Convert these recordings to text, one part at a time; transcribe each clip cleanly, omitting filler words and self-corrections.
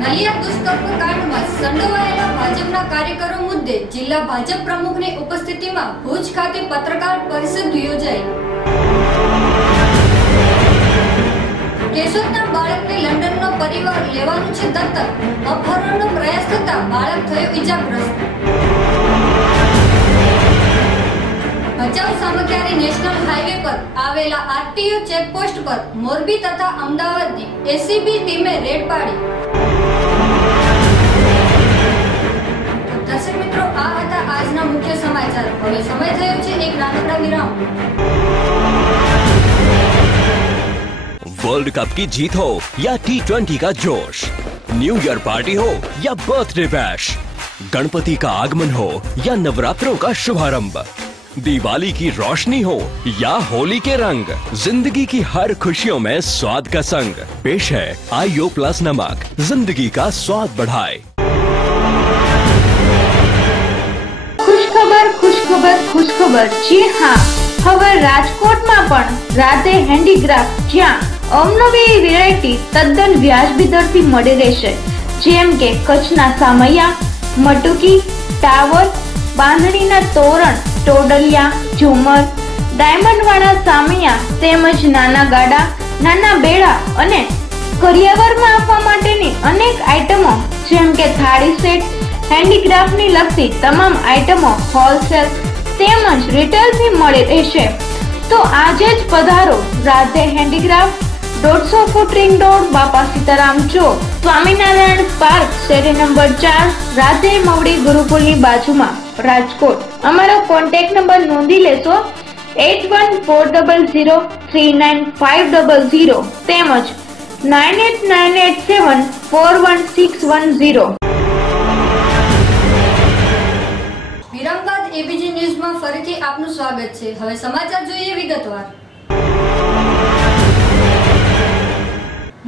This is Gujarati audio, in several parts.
નલિયા દુષ્કર્મ કાંડમાં સંડોવાયેલા ભાજપના કાર્યકરો મુદ્દે જિલ્લા ભાજપ પ્રમુખની ઉપસ્થિતિમાં ભુજ ખાતે પત્રકાર પરિષદ યોજાઈ। કેશોદના બાળકને લંડનનો પરિવાર લેવાનું છે દત્તક, અપહરણનો પ્રયાસ થતા બાળક થયો ઈજાગ્રસ્ત। ભચાઉ સામખિયારી નેશનલ હાઈવે પર આવેલા આરટીઓ ચેકપોસ્ટ પર મોરબી તથા અમદાવાદની એસીબી ટીમે રેડ પાડી। દર્શક મિત્રો, આ હતા આજના મુખ્ય સમાચાર। હવે સમય થયો છે એક નાનકડા વિરામ। वर्ल्ड कप की जीत हो या T20 का जोश, न्यू ईयर पार्टी हो या बर्थडे बैश, गणपति का आगमन हो या नवरात्रों का शुभारंभ, दिवाली की रोशनी हो या होली के रंग, जिंदगी की हर खुशियों में स्वाद का संग पेश है आईओ प्लस नमक, जिंदगी का स्वाद बढ़ाए। खुशखबर खुशखबर खुशखबर, जी हाँ, હવે રાજકોટમાં પણ રાધે હેન્ડીક્રાફ્ટ, જ્યાં અવનવી વેરાયટી તદ્દન વ્યાજબી દરથી મળી રહેશે, જેમ કે કચ્છના સામૈયા, મટુકી, ટાવર, બાંધણીના તોરણ, ટોડલિયા, ઝુમર, ડાયમંડ વાળા સામૈયા તેમજ નાના ગાડા, નાના બેડા અને કરિયાવરમાં આપવા માટેની અનેક આઇટમો જેમ કે થાળી સેટ, હેન્ડીક્રાફ્ટની લગતી તમામ આઇટમો હોલસેલ તેમજ રિટેલથી મળી રહેશે। તો આજે જ પધારો Radhe handicraft, 150 foot ring road, બાપા સીતારામ ચોક, સ્વામિનારાયણ પાર્ક, શેરી નંબર 4, રાધે મવડી ગુરુકુલની બાજુમાં, રાજકોટ। અમારો કોન્ટેક્ટ નંબર નોંધી લેશો 8140039500 તેમજ 9898741610। વિરામ બાદ એબીજી ન્યૂઝમાં ફરીથી આપનું સ્વાગત છે। હવે સમાચાર જોઈએ વિગતવાર।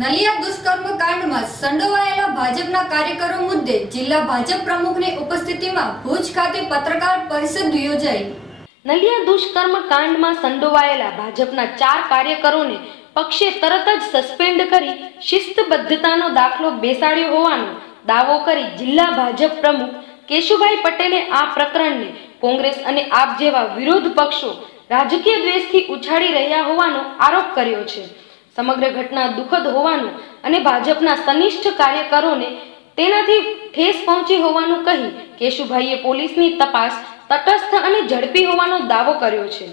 નલિયા દુષ્કર્મ કાંડમાં સંડોવાયેલા ભાજપના કાર્યકરો મુદ્દે જિલ્લા ભાજપ પ્રમુખની ઉપસ્થિતિમાં ભુજ ખાતે પત્રકાર પરિષદ યોજાઈ। નલિયા દુષ્કર્મ કાંડમાં સંડોવાયેલા ભાજપના 4 કાર્યકરોને પક્ષે તરત જ સસ્પેન્ડ કરી શિસ્તબદ્ધતાનો દાખલો બેસાડ્યો હોવાનો દાવો કરી જિલ્લા ભાજપ પ્રમુખ કેશુભાઈ પટેલે આ પ્રકરણને કોંગ્રેસ અને આપ જેવા વિરોધ પક્ષો રાજકીય દ્વેષથી ઉછાળી રહ્યા હોવાનો આરોપ કર્યો છે। સમગ્ર ઘટના દુઃખદ હોવાનું અને ભાજપના સનિષ્ઠ કાર્યકરોને તેનાથી ઠેસ પહોંચી હોવાનું કહી કેશુભાઈએ પોલીસની તપાસ તટસ્થ અને ઝડપી હોવાનો દાવો કર્યો છે।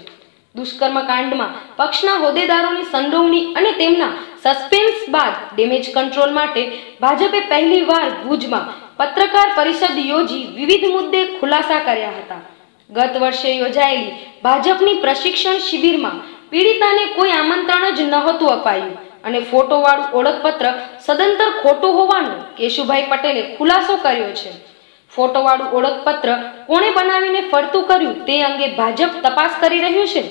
દુષ્કર્મ કાંડમાં પક્ષના હોદ્દેદારોની સંડોવણી અને તેમના સસ્પેન્સ બાદ ડેમેજ કંટ્રોલ માટે ભાજપે પહેલીવાર ભુજમાં પત્રકાર પરિષદ યોજી વિવિધ મુદ્દે ખુલાસા કર્યા હતા। ગત વર્ષે યોજાયેલી ભાજપની પ્રશિક્ષણ શિબિરમાં પીડિતાને કોઈ આમંત્રણ જ નહોતું અપાયું અને ફોટોવાળું ઓળખપત્ર સદંતર ખોટું હોવાનો કેશુભાઈ પટેલે ખુલાસો કર્યો છે। ફોટોવાળું ઓળખપત્ર કોણે બનાવીને ફરતું કર્યું તે અંગે ભાજપ તપાસ કરી રહ્યું છે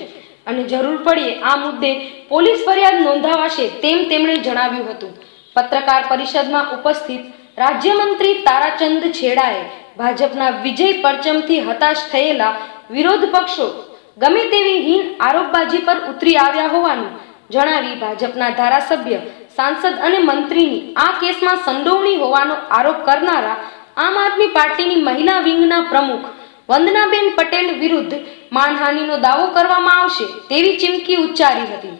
અને જરૂર પડ્યે આ મુદ્દે પોલીસ ફરિયાદ નોંધાવાશે તેમ તેમણે જણાવ્યું હતું। પત્રકાર પરિષદમાં ઉપસ્થિત રાજ્યમંત્રી તારાચંદ છેડાએ ભાજપના વિજય પરચમથી હતાશ થયેલા વિરોધ પક્ષો ગમે તેવી હીન આરોપબાજી પર ઉતરી આવ્યા હોવાનું જણાવી ભાજપના ધારાસભ્ય, સાંસદ અને મંત્રીની આ કેસમાં સંડોવણી હોવાનો આરોપ કરનારા આમ આદમી પાર્ટીની મહિલા વિંગના પ્રમુખ વંદનાબેન પટેલ વિરુદ્ધ માનહાનિનો દાવો કરવામાં આવશે તેવી ચીમકી ઉચ્ચારી હતી.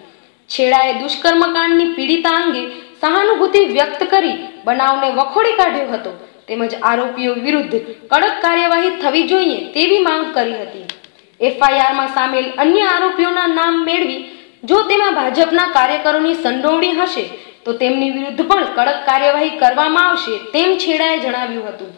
છેડાએ દુષ્કર્મકાંડની પીડિતા અંગે સહાનુભૂતિ વ્યક્ત કરી બનાવને વખોડી કાઢ્યો હતો તેમજ આરોપીઓ વિરુદ્ધ કડક કાર્યવાહી થવી જોઈએ તેવી માંગ કરી હતી. એફઆઈઆરમાં સામેલ અન્ય આરોપીઓના નામ મેળવી જો તેમાં ભાજપના કાર્યકરોની સંડોવણી હશે તો તેમની વિરુદ્ધ પણ કડક કાર્યવાહી કરવામાં આવશે તેમ છેડાએ જણાવ્યું હતું.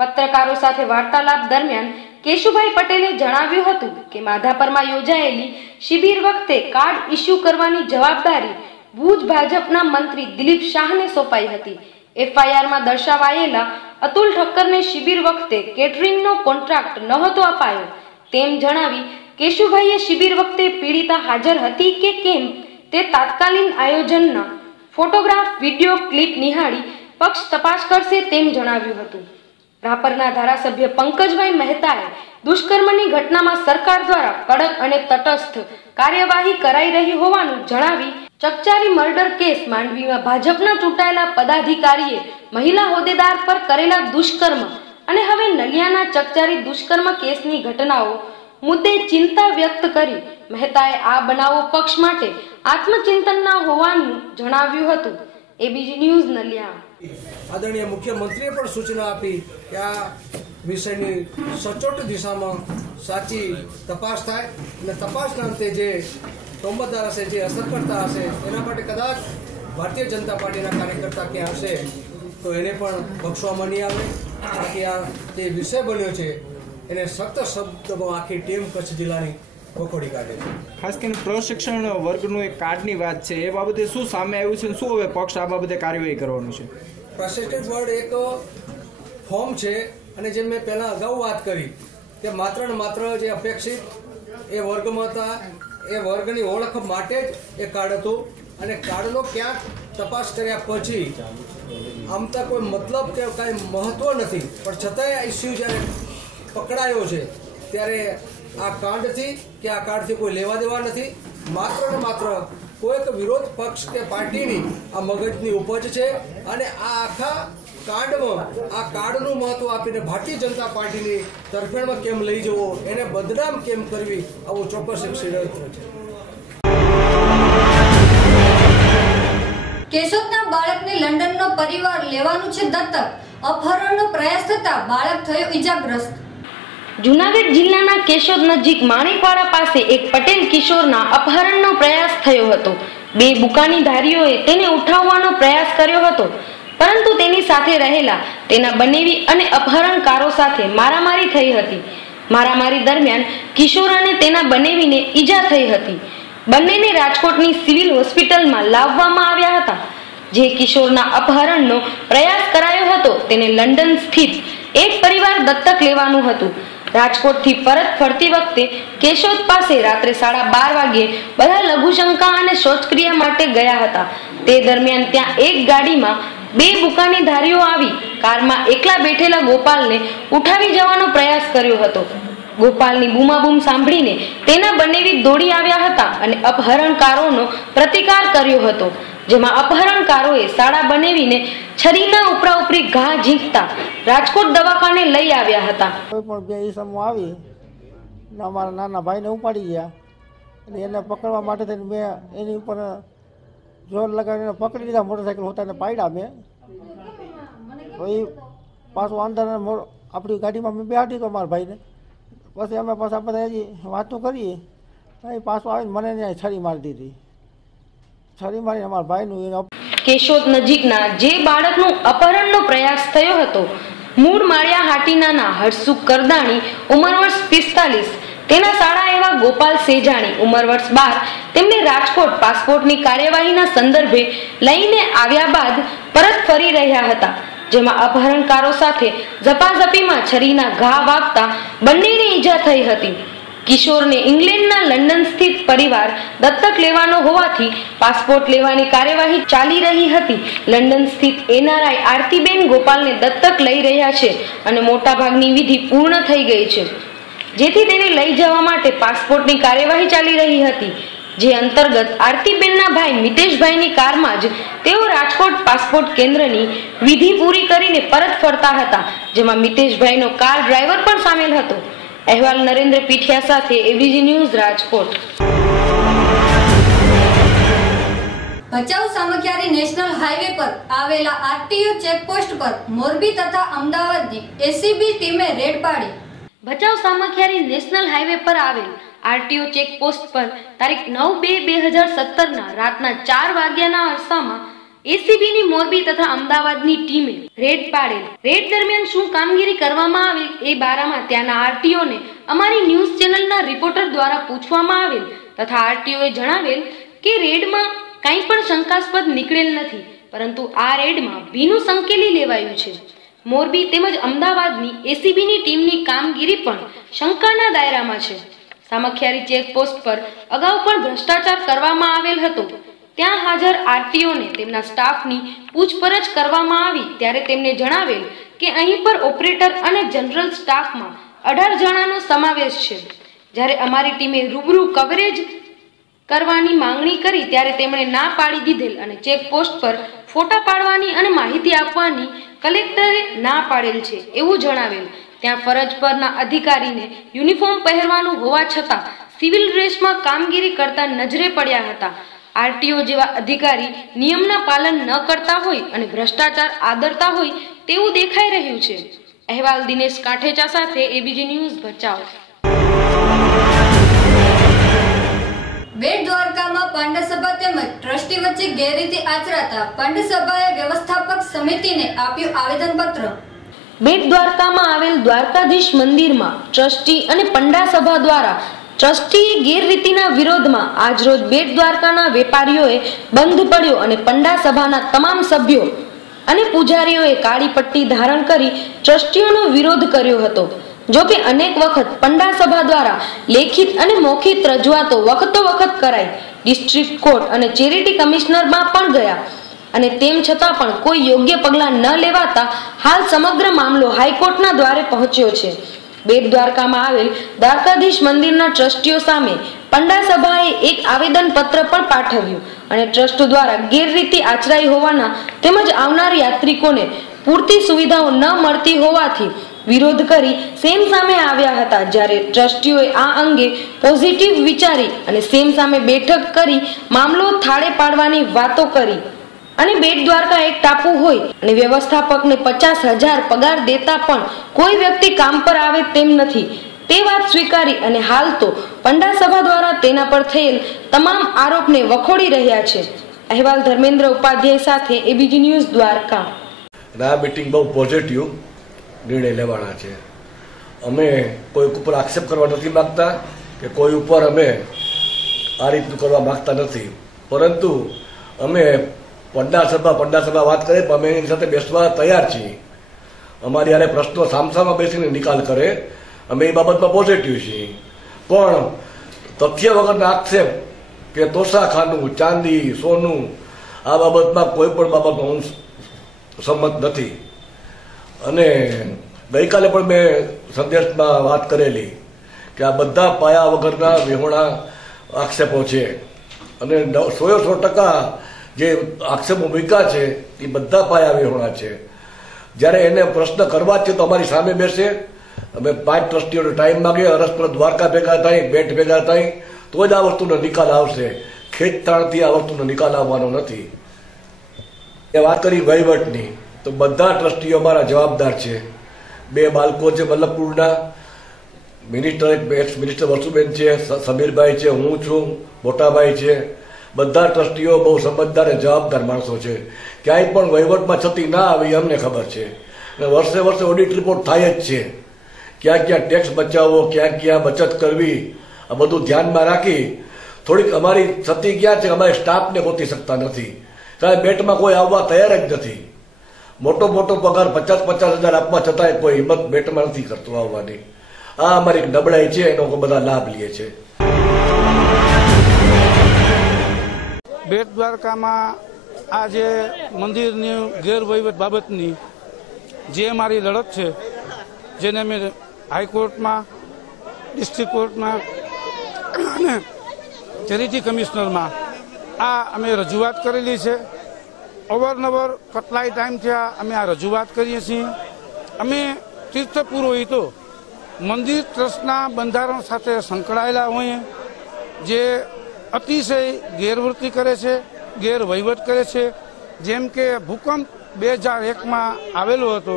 પત્રકારો સાથે વાર્તાલાપ દરમિયાન કેશુભાઈ પટેલે જણાવ્યું હતું કે માધાપરમાં યોજાયેલી શિબિર વખતે કાર્ડ ઇસ્યુ કરવાની જવાબદારી ભુજ ભાજપના મંત્રી દિલીપ શાહને સોંપાઈ હતી. એફઆઈઆરમાં દર્શાવાયેલા અતુલ ઠક્કરને શિબિર વખતે કેટરિંગનો કોન્ટ્રાક્ટ નહોતો અપાયો તેમ જણાવી કેશુભાઈએ શિબિર વખતે પીડિતા હાજર હતી કે કેમ તે તાત્કાલિક આયોજનના ફોટોગ્રાફ વિડીયો ક્લિપ નિહાળી પક્ષ તપાસ કરશે તેમ જણાવ્યું હતું. રાપરના ધારાસભ્ય પંકજભાઈ મહેતાએ દુષ્કર્મની ઘટનામાં સરકાર દ્વારા કડક અને તટસ્થ કાર્યવાહી કરાઈ રહી હોવાનું જણાવી ચકચારી મર્ડર કેસ માંડવીમાં ભાજપના ચૂંટાયેલા પદાધિકારીએ મહિલા હોદ્દેદાર પર કરેલા દુષ્કર્મ અને હવે નલિયાના ચકચારી દુષ્કર્મ કેસની ઘટનાઓ મુદ્દે ચિંતા વ્યક્ત કરી મહેતાએ આ બનાવો પક્ષ માટે આત્મચિંતનના હોવાનું જણાવ્યું હતું. ABG news Naliya. આદરણીય મુખ્યમંત્રીએ પણ સૂચના આપી કે આ વિષયની સચોટ દિશામાં સાચી તપાસ થાય અને તપાસના અંતે જે તોમતદાર હશે, જે અસરકર્તા હશે, એના માટે કદાચ ભારતીય જનતા પાર્ટીના કાર્યકર્તા ક્યાં હશે તો એને પણ બક્ષવામાં નહીં આવે. બાકી આ જે વિષય બન્યો છે એને સખ્ત શબ્દોમાં આખી ટીમ કચ્છ જિલ્લાની વખોડી કાઢે છે. ખાસ કરીને પ્રશિક્ષણ વર્ગનું એક કાર્ડની વાત છે, એ બાબતે શું સામે આવ્યું છે, શું હવે પક્ષ આ બાબતે કાર્યવાહી કરવાનું છે? પ્રશિક્ષણ વર્ગ એક ફોર્મ છે અને જે મેં પહેલાં અગાઉ વાત કરી કે માત્ર ને માત્ર જે અપેક્ષિત એ વર્ગમાં હતા એ વર્ગની ઓળખ માટે જ એ કાર્ડ હતું અને કાર્ડનો ક્યાંક તપાસ કર્યા પછી આમ તો કોઈ મતલબ કે કાંઈ મહત્વ નથી, પણ છતાંય આ ઇસ્યુ જ્યારે પકડાયો છે ત્યારે આ કાંડથી કે આ કાર્ડથી કોઈ લેવા દેવા નથી. માત્ર ને માત્ર કોઈક વિરોધ પક્ષ કે પાર્ટીની આ મગજની ઉપજ છે અને આ આખા કાંડમાં આ કાર્ડનું મહત્વ આપીને ભારતીય જનતા પાર્ટીની તરફેણમાં કેમ લઈ જવો, એને બદનામ કેમ કરવી, આવું ચોક્કસ એક ષડયંત્ર છે. કેશોદના બાળકને લંડનનો પરિવાર લેવાનું છે દત્તક. અપહરણનો પ્રયાસ થતા બાળક થયો ઈજાગ્રસ્ત. જૂનાગઢ જિલ્લાના કેશોદ નજીક માણેકવાડા પાસે એક પટેલ કિશોરના અપહરણનો પ્રયાસ થયો હતો. બે બુકાનીધારીઓએ તેને ઉઠાવવાનો પ્રયાસ કર્યો હતો પરંતુ તેની સાથે રહેલા તેના બનેવી અને અપહરણકારો સાથે મારામારી થઈ હતી. મારામારી દરમિયાન કિશોર અને તેના બનેવીને ઈજા થઈ હતી. બંનેને રાજકોટની સિવિલ હોસ્પિટલમાં લાવવામાં આવ્યા હતા. જે કિશોરના અપહરણનો પ્રયાસ કરાયો હતો તેને લંડન સ્થિત એક પરિવાર દત્તક લેવાનું હતું. રાજકોટથી પરત ફરતી વખતે કેશોદ પાસે રાત્રે 12:30 વાગ્યે બધા લઘુશંકા અને શૌચક્રિયા માટે ગયા હતા. તે દરમિયાન ત્યાં એક ગાડીમાં બે બુકાનીધારીઓ આવી કારમાં એકલા બેઠેલા ગોપાલને ઉઠાવી જવાનો પ્રયાસ કર્યો હતો. ગોપાલની બૂમાબૂમ સાંભળીને તેના બનેવી દોડી આવ્યા હતા અને અપહરણકારોનો પ્રતિકાર કર્યો હતો, જેમાં અપહરણકારોએ શાળા બનેવીને છરીના ઉપરા ઉપરી ઘા ઝીંકતા રાજકોટ દવાખાને લઈ આવ્યા હતા. કોઈ પણ બે ઈસમો આવી ને અમારા નાના ભાઈને ઉપાડી ગયા અને એને પકડવા માટે થઈને મેં એની ઉપર જોર લગાવીને પકડી લીધા. મોટરસાઇકલ હોતાને પાડ્યા મેં. તો એ પાછું અંદર આપણી ગાડીમાં મેં બેહાડી તો અમારા ભાઈને. પછી અમે પાછા બધા હજી વાતો કરીએ એ પાછું આવીને મને ત્યાં છરી મારી દીધી. છરી મારી અમારા ભાઈનું. કેશોદ નજીકના જે બાળકનું અપહરણનો પ્રયાસ થયો હતો મૂળ માળિયા હાટીનાના હર્ષુખ કરદાણી ઉંમર વર્ષ 45, તેના શાળા એવા ગોપાલ સેજાણી ઉંમર વર્ષ 12 તેમને રાજકોટ પાસપોર્ટની કાર્યવાહીના સંદર્ભે લઈને આવ્યા બાદ પરત ફરી રહ્યા હતા, જેમાં અપહરણકારો સાથે ઝપાઝપીમાં છરીના ઘા વાગતા બંનેને ઈજા થઈ હતી. કિશોરને ઇંગ્લેન્ડના લંડન સ્થિત પરિવાર દત્તક લેવાનો હોવાથી પાસપોર્ટ લેવાની કાર્યવાહી ચાલી રહી હતી. લંડન સ્થિત એનઆરઆઈ આરતીબેન ગોપાલને દત્તક લઈ રહ્યા છે અને મોટાભાગની વિધિ પૂર્ણ થઈ ગઈ છે, જેથી તેને લઈ જવા માટે પાસપોર્ટની કાર્યવાહી ચાલી રહી હતી. જે અંતર્ગત આરતીબેનના ભાઈ મિતેશભાઈની કારમાં જ તેઓ રાજકોટ પાસપોર્ટ કેન્દ્રની વિધિ પૂરી કરીને પરત ફરતા હતા, જેમાં મિતેશભાઈનો કાર ડ્રાઈવર પણ સામેલ હતો. અહેવાલ નરેન્દ્ર પીઠિયા સાથે ABG news Rajkot. Bhachau Samakhiyari national highway પર આવેલા આરટીઓ ચેકપોસ્ટ પર મોરબી તથા અમદાવાદની એસીબી ટીમે રેડ પાડી. ભચાઉ સામખિયારી નેશનલ હાઈવે પર આવેલ આરટીઓ ચેકપોસ્ટ પર તારીખ 9/2/2017 રાતના 4 વાગ્યાના અરસામાં એસીબીની મોરબી તથા અમદાવાદની ટીમે રેડ પાડેલ. રેડ દરમિયાન શું કામગીરી કરવામાં આવેલ એ બારામાં ત્યાંના આરટીઓને અમારી ન્યૂઝ ચેનલના રિપોર્ટર દ્વારા પૂછવામાં આવેલ તથા આરટીઓએ જણાવેલ કે રેડમાં કંઈ પણ શંકાસ્પદ નીકળેલ નથી, પરંતુ આ રેડમાં ભીનું સંકેલી લેવાયું છે. મોરબી તેમજ અમદાવાદની એસીબીની ટીમની કામગીરી પણ શંકાના દાયરામાં છે. સામખિયારી ચેકપોસ્ટ પર અગાઉ પણ ભ્રષ્ટાચાર કરવામાં આવેલ હતો. ત્યાં હાજર આરટીઓને તેમના સ્ટાફની પૂછપરછ કરવામાં આવી ત્યારે તેમને જણાવેલ કે અહીં પર ઓપરેટર અને જનરલ સ્ટાફમાં 18 જણાનો સમાવેશ છે. જ્યારે અમારી ટીમે રૂબરૂ કવરેજ કરવાની માંગણી કરી ત્યારે તેમણે ના પાડી દીધેલ અને ચેકપોસ્ટ પર ફોટા પાડવાની અને માહિતી આપવાની કલેક્ટરે ના પાડેલ છે એવું જણાવેલ. ત્યાં ફરજ પરના અધિકારીને યુનિફોર્મ પહેરવાનું હોવા છતાં સિવિલ ડ્રેસમાં કામગીરી કરતા નજરે પડ્યા હતા. આરટીઓ જેવા અધિકારી નિયમના પાલન ન કરતા હોય અને ભ્રષ્ટાચાર આદરતા હોય તેવું દેખાઈ રહ્યું છે. અહેવાલ દિનેશ કાઠેચા સાથે એબીજી ન્યૂઝ ભચાઉ. બેટ દ્વારકામાં પાંડસભા તેમજ ટ્રસ્ટી વચ્ચે ગેરરીતિ આચરાતા પાંડસભાએ વ્યવસ્થાપક સમિતિને આપ્યું આવેદનપત્ર. બેટ દ્વારકામાં આવેલ દ્વારકાધીશ મંદિરમાં ટ્રસ્ટી અને પંડા સભા દ્વારા ટ્રસ્ટીએ ગેરરીતિના વિરોધમાં આજરોજ બેટ દ્વારકાના વેપારીઓએ બંધ પડ્યો અને પંડા સભાના તમામ સભ્યો અને પૂજારીઓએ કાળી પટ્ટી ધારણ કરી ટ્રસ્ટીઓનો વિરોધ કર્યો હતો. જોકે અનેક વખત પંડા સભા દ્વારા લેખિત અને મૌખિક રજૂઆતો વખતો વખત કરાઈ, ડિસ્ટ્રિક્ટ કોર્ટ અને ચેરિટી કમિશનરમાં પણ ગયા અને તેમ છતાં પણ કોઈ યોગ્ય પગલાં ન લેવાતા હાલ સમગ્ર મામલો હાઈકોર્ટના દ્વારે પહોંચ્યો છે. બેટ દ્વારકામાં આવેલ દ્વારકાધીશ મંદિરના ટ્રસ્ટીઓ સામે પંડા સભાએ એક આવેદનપત્ર પણ પાઠવ્યું અને ટ્રસ્ટ દ્વારા ગેરરીતિ આચરાઈ હોવાના તેમજ આવનાર યાત્રિકોને પૂરતી સુવિધાઓ ન મળતી હોવાથી વિરોધ કરી સેમ સામે આવ્યા હતા. જ્યારે ટ્રસ્ટીઓએ આ અંગે પોઝિટિવ વિચારી અને સેમ સામે બેઠક કરી મામલો થાળે પાડવાની વાતો કરી અને બેટ દ્વારકા એક ટાપુ હોય અને વ્યવસ્થાપકને 50,000 પગાર દેતા પણ કોઈ વ્યક્તિ કામ પર આવે તેમ નથી તે વાત સ્વીકારી અને હાલ તો પંડા સભા દ્વારા તેના પર થયેલ તમામ આરોપને વખોડી રહ્યા છે. અહેવાલ ધર્મેન્દ્ર ઉપાધ્યાય સાથે એબીજી ન્યૂઝ દ્વારકા. આ મીટિંગ બહુ પોઝિટિવ નિર્ણય લેવાના છે. અમે કોઈ ઉપર આક્ષેપ કરવા નથી માંગતા કે કોઈ ઉપર અમે આ રીતનું કરવા માંગતા નથી, પરંતુ અમે પંડા સભા વાત કરે પણ અમે એની સાથે બેસવા તૈયાર છીએ. અમારી યારે પ્રશ્નો સામસામા બેસીને નિકાલ કરે, અમે એ બાબતમાં પોઝિટિવ છીએ. પણ તથ્ય વગરના આક્ષેપ કે તોશાખાનું, ચાંદી, સોનું આ બાબતમાં કોઈ પણ બાબતમાં હું સંમત નથી. અને ગઈકાલે પણ મેં સંદેશમાં વાત કરેલી કે આ બધા પાયા વગરના વિહોણા આક્ષેપો છે અને 100% જે આક્ષેપો મૂક્યા છે એ બધા પાયા વિહોણા છે. જ્યારે એને પ્રશ્ન કરવા છે તો અમારી સામે બેસે, અમે 5 ટ્રસ્ટીઓનો ટાઈમ માગીએ, અરસપર દ્વારકા ભેગા થાય, બેટ ભેગા થાય તો જ આ વસ્તુનો નિકાલ આવશે. ખેંચતાણથી આ વસ્તુનો નિકાલ આવવાનો નથી. એ વાત કરી વહીવટની તો બધા ટ્રસ્ટીઓ અમારા જવાબદાર છે. 2 બાળકો છે વલ્લભપુરના, મિનિસ્ટર વસુબેન છે, સમીરભાઈ છે, હું છું, મોટાભાઈ છે. બધા ટ્રસ્ટીઓ બહુ સમજદાર અને જવાબદાર માણસો છે. ક્યાંય પણ વહીવટમાં છતી ના આવી અમને ખબર છે. અને વર્ષે ઓડિટ રિપોર્ટ થાય જ છે. ક્યાં ક્યાં ટેક્સ બચાવવો, ક્યાં ક્યાં બચત કરવી, આ બધું ધ્યાનમાં રાખી થોડીક અમારી છતી ક્યાં છે, અમારી સ્ટાફને ગોતી શકતા નથી. કારણ બેટમાં કોઈ આવવા તૈયાર જ નથી. મોટો પગાર 50,000 આપવા છતાંય કોઈ હિંમત બેટમાં નથી કરતું આવવાની. આ અમારી નબળાઈ છે, એનો બધા લાભ લે છે. બેટ દ્વારકામાં આ જે મંદિરની ગેરવહીવટ બાબતની જે અમારી લડત છે, જેને અમે હાઈકોર્ટમાં, ડિસ્ટ્રિક્ટ કોર્ટમાં અને ચેરિટી કમિશનરમાં આ અમે રજૂઆત કરેલી છે. અવારનવાર કેટલાય ટાઈમ થયા અમે આ રજૂઆત કરીએ છીએ. અમે તીર્થ પુરોહિતો મંદિર ટ્રસ્ટના બંધારણ સાથે સંકળાયેલા હોઈએ, જે અતિશય ગેરવૃત્તિ કરે છે, ગેરવહીવટ કરે છે. જેમ કે ભૂકંપ 2001માં આવેલો હતો,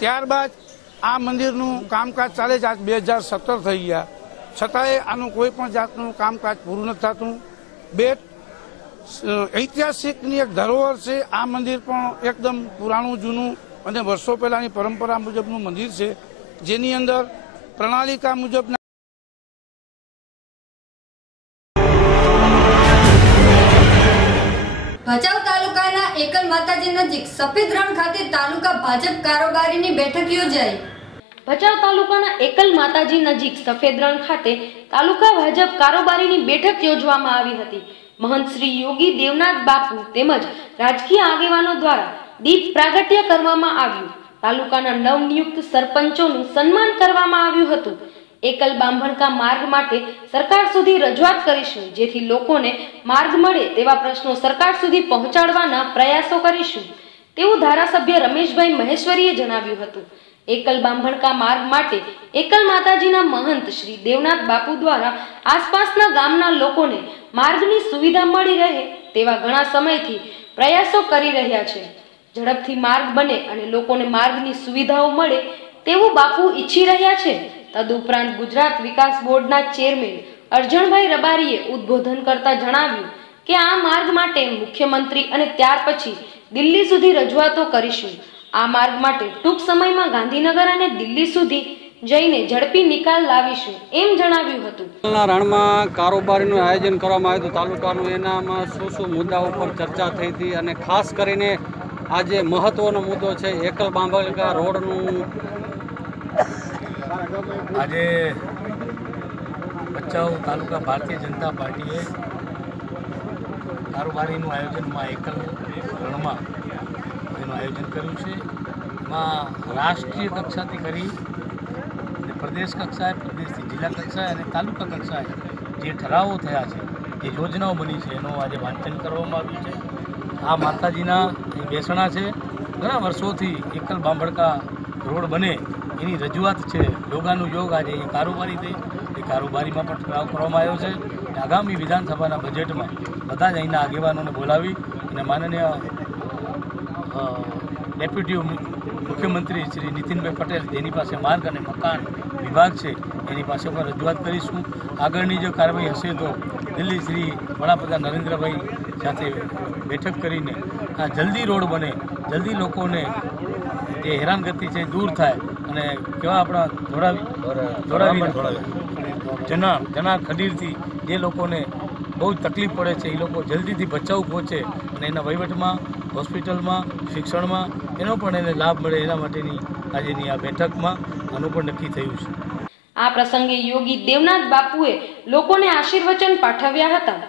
ત્યારબાદ આ મંદિરનું કામકાજ ચાલે છે. આજ 2017 થઈ ગયા, છતાંય આનું કોઈ પણ જાતનું કામકાજ પૂરું નથી થતું. બેટ ઐતિહાસિકની એક ધરોહર છે. આ મંદિર પણ એકદમ પુરાણું જૂનું અને વર્ષો પહેલાની પરંપરા મુજબનું મંદિર છે, જેની અંદર પ્રણાલિકા મુજબ ભચાઉ તાલુકાના એકલ માતાજી નજીક સફેદ રણ ખાતે તાલુકા ભાજપ કારોબારીની બેઠક યોજાઈ. ભચાઉ તાલુકાના એકલ માતાજી નજીક સફેદ રણ ખાતે તાલુકા ભાજપ કારોબારીની બેઠક યોજવામાં આવી હતી. મહંત શ્રી યોગી દેવનાથ બાપુ તેમજ રાજકીય આગેવાનો દ્વારા દીપ પ્રાગટ્ય કરવામાં આવ્યું. તાલુકાના નવનિયુક્ત સરપંચોનું સન્માન કરવામાં આવ્યું હતું. એકલ બાંભણકા માર્ગ માટે સરકાર સુધી રજૂઆત કરીશું, જેથી લોકોને માર્ગ મળે તેવા પ્રશ્નો સરકાર સુધી પહોંચાડવાના પ્રયાસો કરીશું તેવું ધારાસભ્ય રમેશભાઈ મહેશ્વરીએ જણાવ્યું હતું. એકલ બાંભણકા માર્ગ માટે એકલ માતાજીના મહંત શ્રી દેવનાથ બાપુ દ્વારા આસપાસના ગામના લોકોને માર્ગની સુવિધા મળી રહે તેવા ઘણા સમયથી પ્રયાસો કરી રહ્યા છે. ઝડપથી માર્ગ બને અને લોકોને માર્ગની સુવિધાઓ મળે તેવું બાપુ ઈચ્છી રહ્યા છે. તદુપરાંત ગુજરાત વિકાસ બોર્ડના ચેરમેન અર્જણભાઈ રબારીએ ઉદ્બોધન કરતા જણાવ્યું કે આ માર્ગ માટે મુખ્યમંત્રી અને ત્યાર પછી દિલ્હી સુધી રજૂઆતો કરીશું. આ માર્ગ માટે ટૂંક સમયમાં ગાંધીનગર અને દિલ્હી સુધી જઈને ઝડપી નિકાલ લાવીશું એમ જણાવ્યું હતું. રણમાં કારોબારીનું આયોજન કરવામાં આવ્યું હતું તાલુકાનું. એનામાં શું મુદ્દાઓ પર ચર્ચા થઈ હતી અને ખાસ કરીને આજે મહત્વનો મુદ્દો છે એકલ બાંભણકા રોડનું. આજે ભચાઉ તાલુકા ભારતીય જનતા પાર્ટીએ કારોબારીનું આયોજનમાં એકલ રણમાં એનું આયોજન કર્યું છે. એમાં રાષ્ટ્રીય કક્ષાથી કરી પ્રદેશ કક્ષાએ, પ્રદેશથી જિલ્લા કક્ષાએ અને તાલુકા કક્ષાએ જે ઠરાવો થયા છે, જે યોજનાઓ બની છે, એનું આજે વાંચન કરવામાં આવ્યું છે. આ માતાજીના બેસણા છે. ઘણા વર્ષોથી એકલ બાંભણકા રોડ બને એની રજૂઆત છે. યોગાનું યોગ આજે અહીં કારોબારી થઈ, એ કારોબારીમાં પણ ઠરાવ કરવામાં આવ્યો છે. આગામી વિધાનસભાના બજેટમાં બધા જ અહીંના આગેવાનોને બોલાવી અને માનનીય ડેપ્યુટી મુખ્યમંત્રી શ્રી નીતિનભાઈ પટેલ, જેની પાસે માર્ગ અને મકાન વિભાગ છે, એની પાસે પણ રજૂઆત કરીશું. આગળની જો કાર્યવાહી હશે તો દિલ્હી શ્રી વડાપ્રધાન નરેન્દ્રભાઈ સાથે બેઠક કરીને આ જલ્દી રોડ બને, જલ્દી લોકોને જે હેરાનગતિ છે દૂર થાય અને કેવા આપણા ધોળાવી જના ખડીરથી જે લોકોને બહુ જ તકલીફ પડે છે એ લોકો જલ્દીથી ભચાઉ પહોંચે અને એના વહીવટમાં, હોસ્પિટલમાં, શિક્ષણમાં એનો પણ એને લાભ મળે, એના માટેની આજેની આ બેઠકમાં આનું પણ નક્કી થયું છે. આ પ્રસંગે યોગી દેવનાથ બાપુએ લોકોને આશીર્વચન પાઠવ્યા હતા.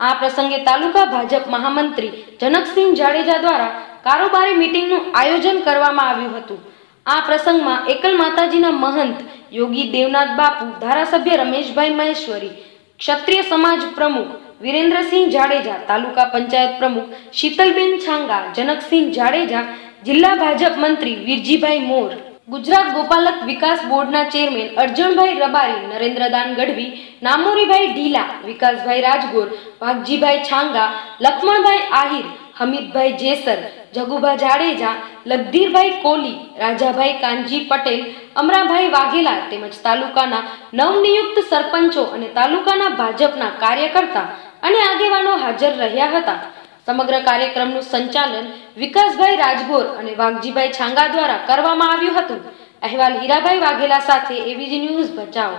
આ પ્રસંગે તાલુકા ભાજપ મહામંત્રી જનકસિંહ જાડેજા દ્વારા કારોબારી મીટિંગનું આયોજન કરવામાં આવ્યું હતું. આ પ્રસંગમાં એકલ માતાજીના મહંત યોગી દેવનાથ બાપુ, ધારાસભ્ય રમેશભાઈ મહેશ્વરી, ક્ષત્રિય સમાજ પ્રમુખ વિરેન્દ્રસિંહ જાડેજા, તાલુકા પંચાયત પ્રમુખ શીતલબેન છાંગા, જનકસિંહ જાડેજા, જિલ્લા ભાજપ મંત્રી વીરજીભાઈ મોર, ગુજરાત ગોપાલક વિકાસ બોર્ડના ચેરમેન અર્જણભાઈ રબારી, નરેન્દ્રદાન ગઢવી, નામોરીભાઈ ઢીલા, વિકાસભાઈ રાજગોર, વાઘજીભાઈ છાંગા, લક્ષ્મણભાઈ આહિર, હમીદભાઈ જેસર, જગુભા જાડેજા, લગધીરભાઈ કોલી, રાજાભાઈ કાનજી પટેલ, અમરાભાઈ વાઘેલા તેમજ તાલુકાના નવનિયુક્ત સરપંચો અને તાલુકાના ભાજપના કાર્યકર્તા અને આગેવાનો હાજર રહ્યા હતા. સમગ્ર કાર્યક્રમનું સંચાલન વિકાસભાઈ રાજગોર અને વાઘજીભાઈ છાંગા દ્વારા કરવામાં આવ્યું હતું. અહેવાલ હીરાભાઈ વાઘેલા સાથે એવીજી ન્યૂઝ ભચાઉ.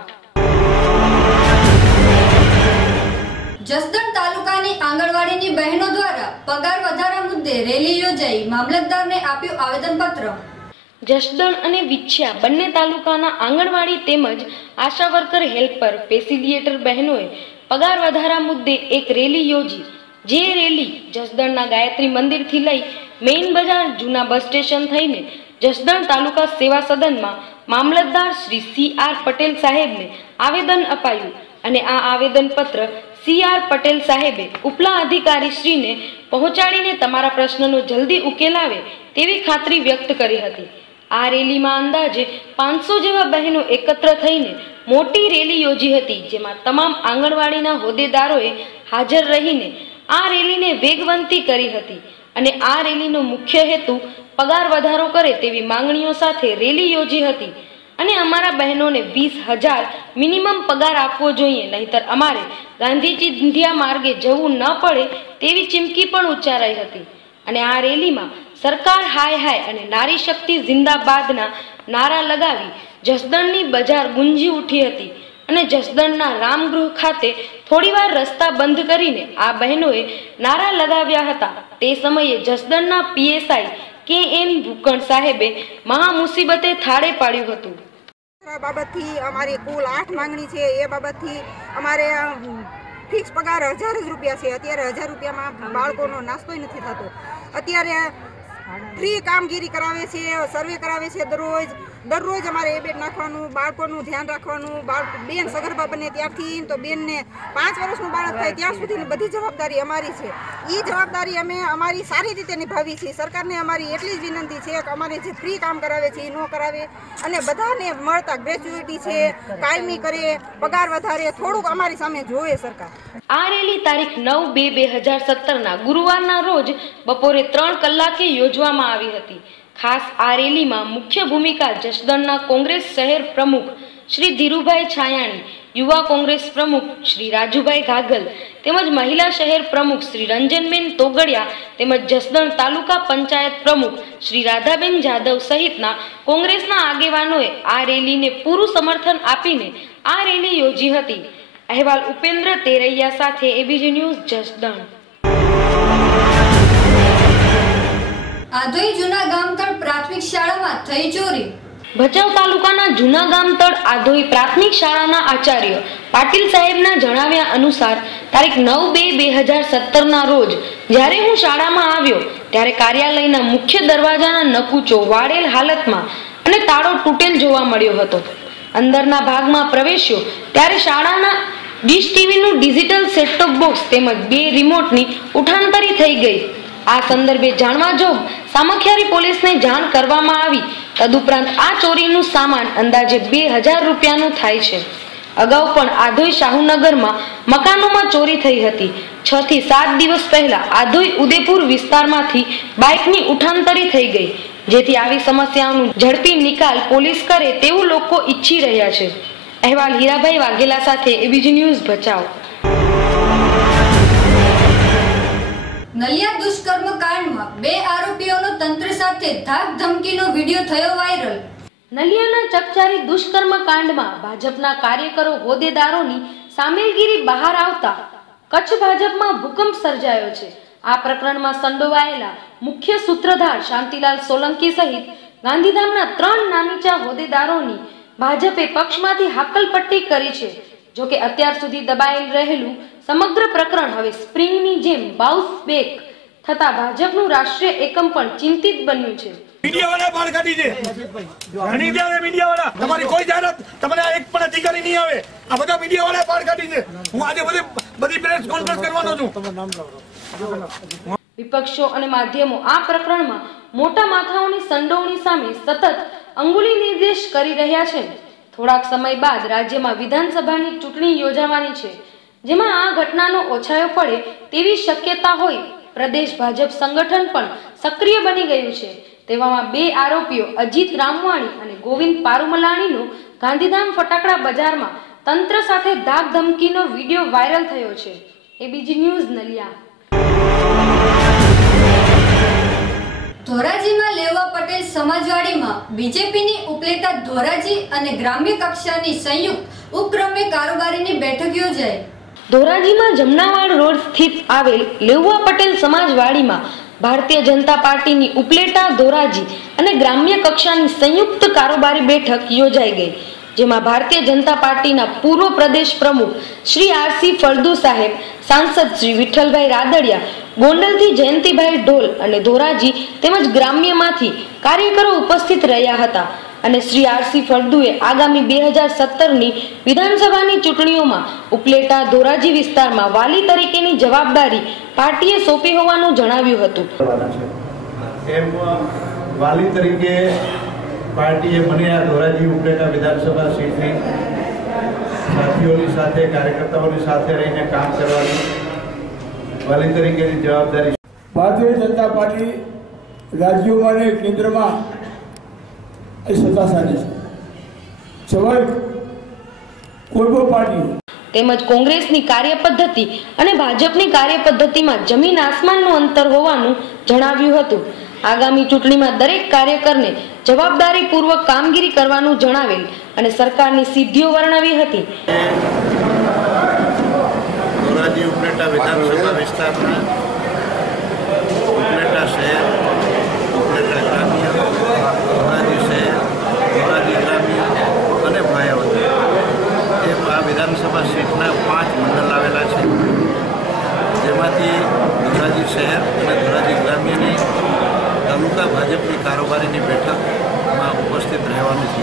જસદણ તાલુકાની આંગણવાડીની બહેનો દ્વારા પગાર વધારા મુદ્દે રેલી યોજાઈ, મામલતદારને આપ્યું આવેદનપત્ર. જસદણ અને વિછિયા બંને તાલુકાના આંગણવાડી તેમજ આશા વર્કર, હેલ્પર, ફેસિલિયેટર બહેનોએ પગાર વધારા મુદ્દે એક રેલી યોજી. જે રેલી જસદણના ગાયત્રી મંદિરથી લઈ મેઇન બજાર જૂના બસ સ્ટેશન થઈને જસદણ તાલુકા સેવા સદનમાં મામલતદાર શ્રી CR પટેલ સાહેબને આવેદન અપાયું અને આ આવેદનપત્ર CR પટેલ સાહેબે ઉપલા અધિકારી શ્રીને પહોંચાડીને તમારા પ્રશ્નનો જલ્દી ઉકેલ આવે તેવી ખાતરી વ્યક્ત કરી હતી. આ રેલીમાં અંદાજે 500 જેવા બહેનો એકત્ર થઈને મોટી રેલી યોજી હતી, જેમાં તમામ આંગણવાડીના હોદ્દેદારોએ હાજર રહીને આ રેલીને વેગવંતી કરી હતી અને આ રેલીનો મુખ્ય હેતુ પગાર વધારો કરે તેવી માંગણીઓ સાથે રેલી યોજી હતી અને અમારા બહેનોને 20,000 મિનિમમ પગાર આપવો જોઈએ, નહીતર અમારે ગાંધીજી ચિંધ્યા માર્ગે જવું ન પડે તેવી ચીમકી પણ ઉચ્ચારાઈ હતી અને આ રેલીમાં સરકાર હાય હાય અને નારી શક્તિ જિંદાબાદના નારા લગાવી જસદણની બજાર ગુંજી ઉઠી હતી અને જસદણના રામગૃહ ખાતે થોડીવાર રસ્તા બંધ કરીને આ બહેનોએ નારા લગાવ્યા હતા। તે સમયે જસદણના પીએસઆઈ KN ભૂકણ સાહેબે મહા મુસીબતે થાળે પાડ્યું હતું। બાબતથી અમારી કુલ 8 માંગણી છે। એ બાબતથી અમારે ફિક્સ પગાર 1000 રૂપિયા છે। અત્યારે 1000 રૂપિયામાં બાળકોનો નાસ્તોય નથી થતો। અત્યારે ફ્રી કામગીરી કરાવે છે, સર્વે કરાવે છે। દરરોજ અમારે એ બેડ નાખવાનું, બાળકોનું ધ્યાન રાખવાનું। બેન સગર્ભા બને ત્યારથી તો બેનને 5 વર્ષનું બાળક થાય ત્યાં સુધીની બધી જવાબદારી અમારી છે। એ જવાબદારી અમે અમારી સારી રીતે નિભાવી છે। સરકારને અમારી એટલી જ વિનંતી છે કે અમારે જે ફ્રી કામ કરાવે છે એ ન કરાવે અને બધાને મળતા ગ્રેચ્યુઇટી છે કાયમી કરે, પગાર વધારે, થોડુંક અમારી સામે જોવે સરકાર। આ રેલી તારીખ 9/2/2017ના ગુરુવારના રોજ બપોરે 3 કલાકે યોજવામાં આવી હતી। ખાસ આ રેલીમાં મુખ્ય ભૂમિકા જસદણના કોંગ્રેસ શહેર પ્રમુખ શ્રી ધીરુભાઈ છાયાણી, યુવા કોંગ્રેસ પ્રમુખ શ્રી રાજુભાઈ ઘાગલ તેમજ મહિલા શહેર પ્રમુખ શ્રી રંજનબેન તોગડિયા તેમજ જસદણ તાલુકા પંચાયત પ્રમુખ શ્રી રાધાબેન જાદવ સહિતના કોંગ્રેસના આગેવાનોએ આ રેલીને પૂરું સમર્થન આપીને આ રેલી યોજી હતી। અહેવાલ ઉપેન્દ્ર તેરૈયા સાથે ABG ન્યૂઝ જસદણ। આધોઈ જૂના ગામતળ પ્રાથમિક શાળામાં થઈ ચોરી। ભચાઉ તાલુકાના જૂના ગામતળ આધોઈ પ્રાથમિક શાળાના આચાર્ય પાટીલ સાહેબના જણાવ્યા અનુસાર તારીખ 9/2/2017ના રોજ જ્યારે હું શાળામાં આવ્યો ત્યારે કાર્યાલયના મુખ્ય દરવાજાના નકુચો વાળેલ હાલતમાં અને તાળો તૂટેલ જોવા મળ્યો હતો। અંદરના ભાગમાં પ્રવેશ્યો ત્યારે શાળાના ડીશ ટીવીનું ડિજિટલ સેટટોપ બોક્સ તેમજ 2 રિમોટની ઉઠાંતરી થઈ ગઈ। આ સંદર્ભે જાણવા જોગ સામખિયારી પોલીસને જાણ કરવામાં આવી। તદુપરાંત આ ચોરીનું સામાન અંદાજે 2000 રૂપિયાનું થાય છે। અગાઉ પણ આધોઈ શાહુનગરમાં મકાનોમાં ચોરી થઈ હતી। 6 થી 7 દિવસ પહેલા આધોઈ ઉદેપુર વિસ્તારમાંથી બાઇકની ઉઠાંતરી થઈ ગઈ, જેથી આવી સમસ્યાઓનું ઝડપી નિકાલ પોલીસ કરે તેવું લોકો ઈચ્છી રહ્યા છે। અહેવાલ હીરાભાઈ વાઘેલા સાથે ABG ન્યૂઝ ભચાઉ। નલિયા દુષ્કર્મ કાંડમાં 2 આરોપીઓનો તંત્ર સાથે ધાક ધમકીનો વિડિયો થયો વાયરલ। નલિયાના ચકચારી દુષ્કર્મ કાંડમાં ભાજપના કાર્યકરો હોદ્દેદારોની સામેલગીરી બહાર આવતા કચ્છ ભાજપમાં ભૂકંપ સર્જાયો છે। આ પ્રકરણમાં સંડોવાયેલા મુખ્ય સૂત્રધાર શાંતિલાલ સોલંકી સહિત ગાંધીધામના 3 નામીચા હોદ્દેદારોની ભાજપે પક્ષમાંથી હાકલપટ્ટી કરી છે। જોકે અત્યાર સુધી દબાયેલ રહેલું સમગ્ર પ્રકરણ હવે સ્પ્રિંગની જેમ બાઉન્સ બેક થતા ભાજપનું રાષ્ટ્રીય એકમ પણ ચિંતિત બન્યું છે। મીડિયાવાળા બહાર કાઢી દે, ઘણી દે મીડિયાવાળા, તમારી કોઈ જાહેરાત તમને એક પણ અધિકારી નહીં આવે। આ બધા મીડિયાવાળા બહાર કાઢી દે। હું આજે બધી પ્રેસ કોન્ફરન્સ કરવાનો છું। વિપક્ષો અને માધ્યમો આ પ્રકરણમાં મોટા માથાઓની સંડોવણી સામે સતત અંગુલી નિર્દેશ કરી રહ્યા છે। થોડાક સમય બાદ રાજ્યમાં વિધાનસભાની ચૂંટણી યોજાવાની છે, જેમાં આ ઘટનાનો ઓછાયો પડે તેવી શક્યતા હોય પ્રદેશ ભાજપ સંગઠન પણ સક્રિય બની ગયું છે। તેવામાં 2 આરોપીઓ અજીત રામવાણી અને ગોવિંદ પારુમલાણીનો ગાંધીધામ ફટાકડા બજારમાં તંત્ર સાથે ધાક ધમકીનો વિડીયો વાયરલ થયો છે। ABG news Naliya. ધોરાજીમાં લેવા પટેલ સમાજવાડીમાં બીજેપીની ઉપલેટા ધોરાજી અને ગ્રામ્ય કક્ષાની સંયુક્ત ઉપક્રમે કારોબારીની બેઠક યોજાઈ। ધોરાજીમાં જમનાવાડ રોડ સ્થિત આવેલ લેવા પટેલ સમાજવાડીમાં ભારતીય જનતા પાર્ટીની ઉપલેટા ધોરાજી અને ગ્રામ્ય કક્ષાની સંયુક્ત કારોબારી બેઠક યોજાઈ ગઈ, જેમાં ભારતીય જનતા પાર્ટીના પૂર્વ પ્રદેશ પ્રમુખ શ્રી RC ફળદુ સાહેબ, સાંસદ શ્રી વિઠ્ઠલભાઈ રાદડિયા, ગોંડલથી જયંતિભાઈ ઢોલ અને ધોરાજી તેમજ ગ્રામ્યમાંથી કાર્યકરો ઉપસ્થિત રહ્યા હતા અને શ્રી RC ફળદુએ આગામી 2017ની વિધાનસભાની ચૂંટણીઓમાં ઉપલેટા ધોરાજી વિસ્તારમાં વાલી તરીકેની જવાબદારી પાર્ટીએ સોંપી હોવાનું જણાવ્યું હતું। વાલી તરીકે પાર્ટીએ મને આ ધોરાજી ઉપલેટા વિધાનસભા સીટની સાથીઓની સાથે કાર્યકર્તાઓની સાથે રહીને કામ કરવાની વાલી તરીકેની જવાબદારી. ભારતીય જનતા પાર્ટી રાજ્યોમાં અને કેન્દ્રમાં સત્તા સાધે છે. સ્વાભાવિક કોઈ પણ પાર્ટી તેમજ કોંગ્રેસની કાર્યપદ્ધતિ અને ભાજપની કાર્યપદ્ધતિમાં જમીન આસમાનનું અંતર હોવાનું જણાવ્યું હતું. આગામી ચૂંટણીમાં દરેક કાર્યકરને જવાબદારીપૂર્વક કામગીરી કરવાનું જણાવેલ અને સરકારની સિદ્ધિઓ વર્ણવી હતી. ધોરાજી ઉપલેટા વિધાનસભા વિસ્તારના ઉપલેટા શહેર, ઉપલેટા ગ્રામ્ય, ધોરાજી શહેર, ધોરાજી ગ્રામ્ય અને માયાવતી એ આ વિધાનસભા સીટના 5 મંડળ આવેલા છે, જેમાંથી ધોરાજી શહેર અને ધોરાજી ગ્રામ્યની તાલુકા ભાજપની કારોબારીની બેઠકમાં ઉપસ્થિત રહેવાનું છે.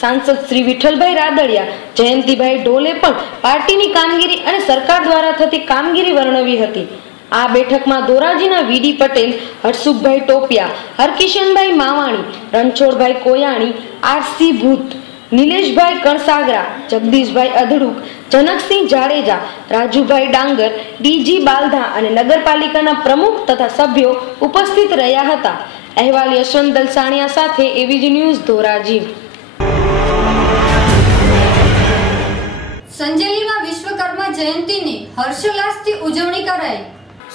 સાંસદ શ્રી વિઠ્ઠલભાઈ રાદડિયા, જયંતિભાઈ ઢોલે પણ પાર્ટીની કામગીરી અને સરકાર દ્વારા થતી કામગીરી વર્ણવી હતી. આ બેઠકમાં ધોરાજીના વીડી પટેલ, હરસુખભાઈ ટોપિયા, હરકિશનભાઈ માવાણી, રણછોડભાઈ કોયાણી, આરસી ભૂત, નિલેશભાઈ કણસાગરા, જગદીશભાઈ અધડુક, જનકસિંહ જાડેજા, રાજુભાઈ ડાંગર, ડીજી બાલધા અને નગરપાલિકાના પ્રમુખ તથા સભ્યો ઉપસ્થિત રહ્યા હતા. અહેવાલ યશવંત દલસાણિયા સાથે એવીજી ન્યૂઝ ધોરાજી. સંજેલીમાં વિશ્વકર્મા જયંતીની હર્ષોલ્લાસથી ઉજવણી કરાઈ.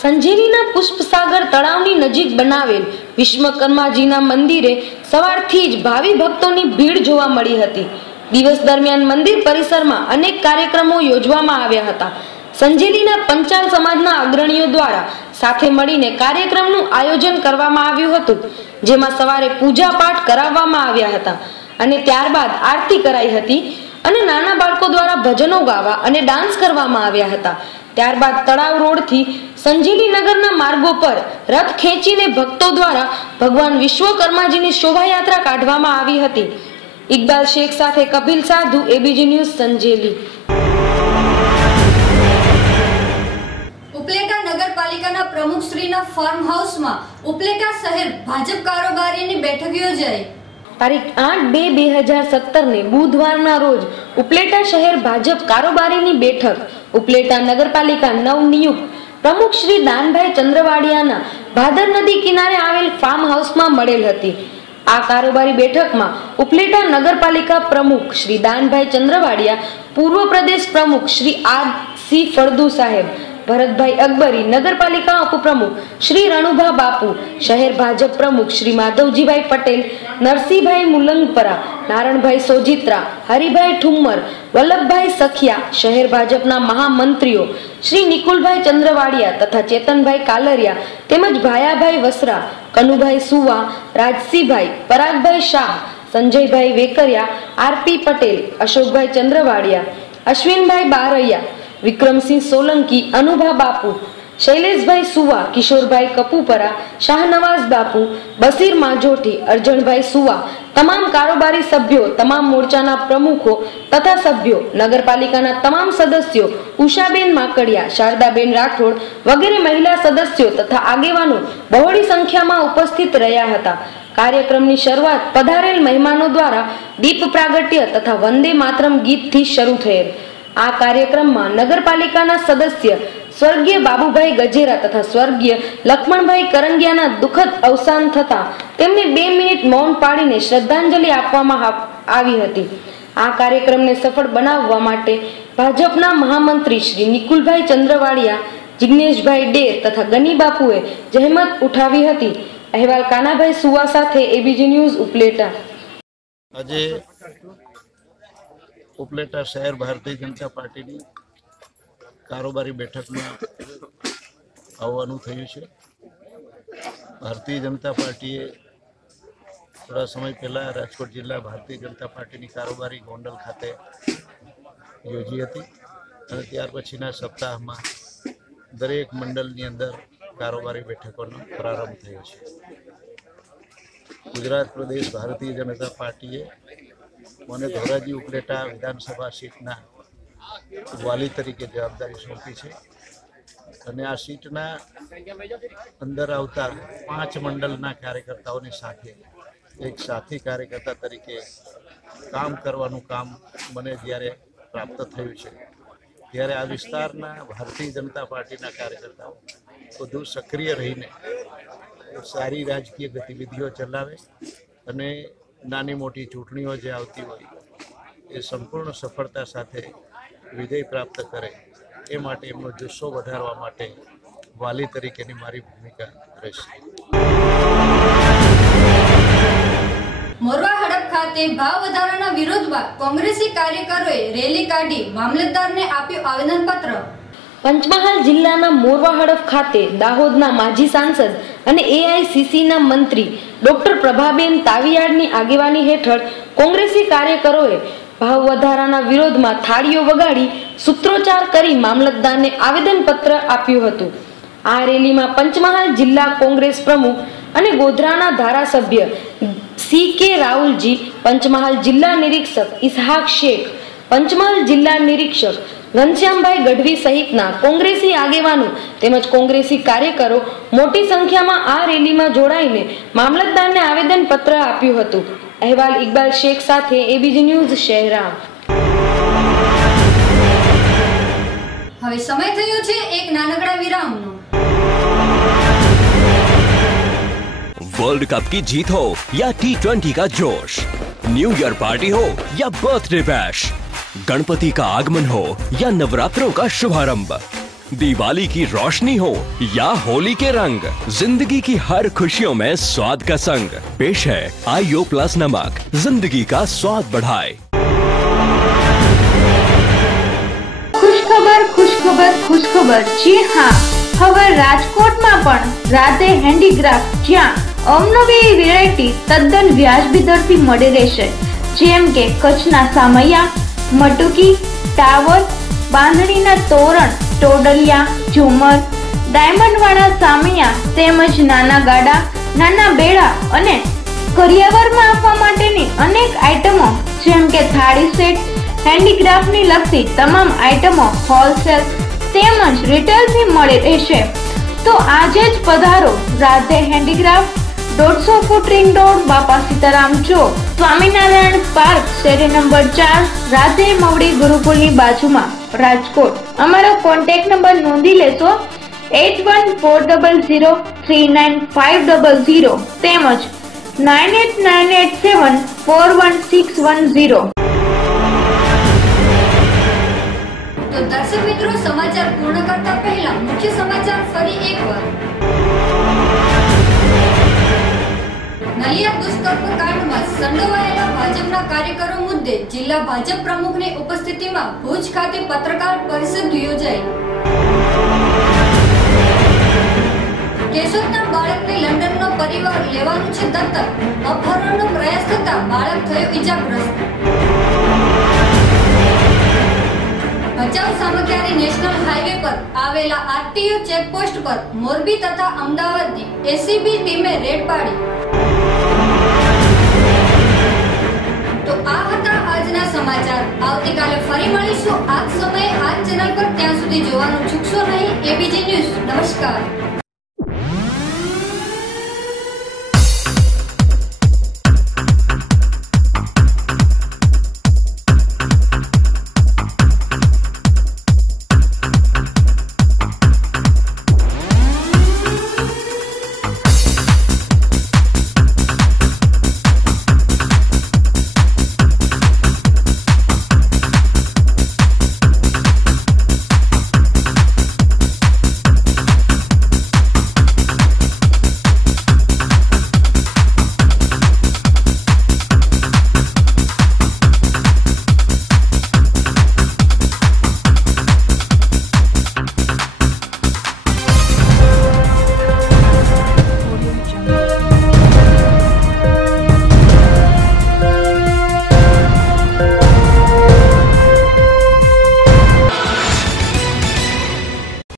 સંજેલીના પુષ્પસાગર તળાવની નજીક બનાવેલ વિશ્વકર્માજીના મંદિરે સવારથી જ ભાવિ ભક્તોની ભીડ જોવા મળી હતી. દિવસ દરમિયાન મંદિર પરિસરમાં અનેક કાર્યક્રમો યોજવામાં આવ્યા હતા. સંજેલીના પંચાલ સમાજના અગ્રણીઓ દ્વારા સાથે મળીને કાર્યક્રમનું આયોજન કરવામાં આવ્યું હતું, જેમાં સવારે પૂજા પાઠ કરાવવામાં આવ્યા હતા અને ત્યારબાદ આરતી કરાઈ હતી અને નાના બાળકો દ્વારા ભજનો ગાવા અને ડાન્સ કરવામાં આવ્યા હતા. ત્યારબાદ તળાવ રોડથી સંજેલી નગરના માર્ગો પર રથ ખેંચીને ભક્તો દ્વારા ભગવાન વિશ્વકર્માજીની શોભાયાત્રા કાઢવામાં આવી હતી. ઇકબાલ શેખ સાથે કપિલ સાધુ, એબીજી ન્યૂઝ, સંજેલી. ઉપલેટા નગરપાલિકાના પ્રમુખશ્રીના ફાર્મ હાઉસમાં ઉપલેટા શહેર ભાજપ કારોબારીની બેઠક યોજાઈ. તારીખ 8/2/2017 ને બુધવારના રોજ ઉપલેટા શહેર ભાજપ કારોબારીની બેઠક ઉપલેટા નગરપાલિકા નવનિયુક્ત પ્રમુખ શ્રી દાનભાઈ ચંદ્રવાડિયાના ભાદર નદી કિનારે આવેલ ફાર્મ હાઉસમાં મળેલ હતી. આ કારોબારી બેઠકમાં ઉપલેટા નગરપાલિકા પ્રમુખ શ્રી દાનભાઈ ચંદ્રવાડિયા, પૂર્વ પ્રદેશ પ્રમુખ શ્રી આર.સી. ફળદુ સાહેબ, ભરતભાઈ અકબરી, નગરપાલિકા ઉપપ્રમુખ શ્રી રણુભા બાપુ, શહેર ભાજપ પ્રમુખ શ્રી માધવજીભાઈ પટેલ, નરસિંહભાઈ મુલંગપરા, નારણભાઈ સોજિત્રા, હરિભાઈ ઠુમ્મર, વલ્લભભાઈ સખિયા, શહેર ભાજપના મહામંત્રીઓ શ્રી નિકુલભાઈ ચંદ્રવાડિયા તથા ચેતનભાઈ કાલરિયા તેમજ ભાયાભાઈ વસરા, કનુભાઈ સુવા, રાજસિંહભાઈ, પરાગભાઈ શાહ, સંજયભાઈ વેકરિયા, આરપી પટેલ, અશોકભાઈ ચંદ્રવાડિયા, અશ્વિનભાઈ બારૈયા, વિક્રમસિંહ સોલંકી, અનુભા બાપુ, શૈલેષભાઈ સુવા, કિશોરભાઈ કપુપરા, શાહનવાઝ બાપુ, બસીર માજોઠી, અરજણભાઈ સુવા, તમામ કારોબારી સભ્યો, તમામ મોરચાના પ્રમુખો તથા સભ્યો, નગરપાલિકાના તમામ સદસ્યો, ઉષાબેન માકડિયા, શારદાબેન રાઠોડ વગેરે મહિલા સદસ્યો તથા આગેવાનો બહોળી સંખ્યામાં ઉપસ્થિત રહ્યા હતા. કાર્યક્રમની શરૂઆત પધારેલ મહેમાનો દ્વારા દીપ પ્રાગટ્ય તથા વંદે માતરમ ગીતથી શરૂ થયેલ. આ કાર્યક્રમમાં નગરપાલિકાના સદસ્ય સ્વર્ગીય બાબુભાઈ ગજેરા તથા સ્વર્ગીય લક્ષ્મણભાઈ કરંગિયાના દુઃખદ અવસાન થતા તેમને 2 મિનિટ મૌન પાડીને શ્રદ્ધાંજલિ આપવામાં આવી હતી. આ કાર્યક્રમને સફળ બનાવવા માટે ભાજપના મહામંત્રી શ્રી નિકુલભાઈ ચંદ્રવાડિયા, જિગ્નેશભાઈ ડેર તથા ગની બાપુએ જહેમત ઉઠાવી હતી. અહેવાલ કાનાભાઈ સુવા સાથે એબીજી ન્યૂઝ, ઉપલેટા. આજે ઉપલેટા શહેર ભારતીય જનતા પાર્ટીની કારોબારી બેઠકમાં આવવાનું થયું છે. ભારતીય જનતા પાર્ટીએ થોડા સમય પહેલાં રાજકોટ જિલ્લા ભારતીય જનતા પાર્ટીની કારોબારી ગોંડલ ખાતે યોજી હતી અને ત્યાર પછીના સપ્તાહમાં દરેક મંડળની અંદર કારોબારી બેઠકોનો પ્રારંભ થયો છે. ગુજરાત પ્રદેશ ભારતીય જનતા પાર્ટીએ મને ધોરાજી ઉપલેટા વિધાનસભા સીટના વાલી તરીકે જવાબદારી સોંપી છે અને આ સીટના અંદર આવતા 5 મંડળના કાર્યકર્તાઓની સાથે એક સાથી કાર્યકર્તા તરીકે કામ કરવાનું કામ મને જ્યારે પ્રાપ્ત થયું છે ત્યારે આ વિસ્તારના ભારતીય જનતા પાર્ટીના કાર્યકર્તાઓ વધુ સક્રિય રહીને સારી રાજકીય ગતિવિધિઓ ચલાવે અને નાની મોટી ચૂંટણીઓ જે આવતી હોય એ સંપૂર્ણ સફળતા સાથે વિજય પ્રાપ્ત કરે એ માટે એમનો જુસ્સો વધારવા માટે વાલી તરીકેની મારી ભૂમિકા રહેશે. મોરવા હડપ ખાતે ભાવ વધારાના વિરોધમાં કોંગ્રેસી કાર્યકરોએ રેલી કાઢી મામલતદારને આપ્યું આવેદનપત્ર. પંચમહાલ જિલ્લાના મોરવા હડફ ખાતે દાહોદના માજી સાંસદ અને એઆઈસીસીના મંત્રી ડોક્ટર પ્રભાબેન તાવિયાડની આગેવાની હેઠળ કોંગ્રેસી કાર્યકરોએ ભાવ વધારાના વિરોધમાં થાળીઓ વગાડી સૂત્રોચ્ચાર કરી મામલતદારને આવેદનપત્ર આપ્યું હતું. આ રેલીમાં પંચમહાલ જિલ્લા કોંગ્રેસ પ્રમુખ અને ગોધરાના ધારાસભ્ય CK રાહુલજી, પંચમહાલ જિલ્લા નિરીક્ષક ઇસહાક શેખ, પંચમહાલ જિલ્લા નિરીક્ષક ઘનશ્યામભાઈ ગઢવી સહિતના કોંગ્રેસી આગેવાનો તેમજ કોંગ્રેસી કાર્યકરો મોટી સંખ્યામાં આ રેલીમાં જોડાઈને મામલતદારને આવેદનપત્ર આપ્યું હતું. અહેવાલ ઇકબાલ શેખ સાથે ABG ન્યૂઝ શહેરા. હવે સમય થયો છે એક નાનકડા વિરામનો. वर्ल्ड कप की जीत हो या T20 का जोश, न्यू ईयर पार्टी हो या बर्थडे बैश, गणपति का आगमन हो या नवरात्रों का शुभारंभ, दिवाली की रोशनी हो या होली के रंग, जिंदगी की हर खुशियों में स्वाद का संग पेश है IO प्लस नमक, जिंदगी का स्वाद बढ़ाए. ખુશખબર ખુશખબર ખુશખબર. જી હા, હવે રાજકોટમાં પણ રાધે હેન્ડીક્રાફ્ટ, જ્યાં અવનવી વેરાયટી તદ્દન વ્યાજબી દરથી મળી રહેશે, જેમ કે કચ્છના સામૈયા, મટુકી, ટાવર, બાંધણીના તોરણ, ટોડલિયા, ઝુમર, ડાયમંડ વાળા સામૈયા તેમજ નાના ગાડા, નાના બેડા અને કરિયાવરમાં આપવા માટેની અનેક આઇટમો જેમ કે થાળી સેટ, હેન્ડીક્રાફ્ટની લગતી તમામ આઇટમો હોલસેલ તેમજ રિટેલથી મળી રહેશે. તો આજે જ પધારો Radhe handicraft, 150 foot ring road, બાપા સીતારામ ચોક, સ્વામિનારાયણ પાર્ક, શેરી નંબર 4, રાધે મવડી ગુરુકુલની બાજુમાં, રાજકોટ. અમારો કોન્ટેક્ટ નંબર નોંધી લેશો 8140039500 તેમજ 9898741610. તો દર્શક મિત્રો, સમાચાર પૂર્ણ કરતા પહેલા મુખ્ય સમાચાર ફરી એકવાર. નલિયા દુષ્કર્મ કાંડમાં સંડોવાયેલા ભાજપના કાર્યકરો મુદ્દે જિલ્લા ભાજપ પ્રમુખની ઉપસ્થિતિમાં ભુજ ખાતે પત્રકાર પરિષદ યોજાઈ. કેશોદના બાળકને લંડનનો પરિવાર લેવાનું છે દત્તક, અપહરણનો પ્રયાસ થતા બાળક થયો ઈજાગ્રસ્ત. ભચાઉ સામખિયારી નેશનલ હાઈવે પર આવેલા RTO ચેકપોસ્ટ પર મોરબી તથા અમદાવાદની ACB ટીમે રેડ પાડી. તો આ હતા આજના સમાચાર. આવતીકાલે ફરી મળીશું આ જ સમયે આ જ ચેનલ પર. ત્યાં સુધી જોવાનું ચૂકશો નહીં. ABG news. નમસ્કાર.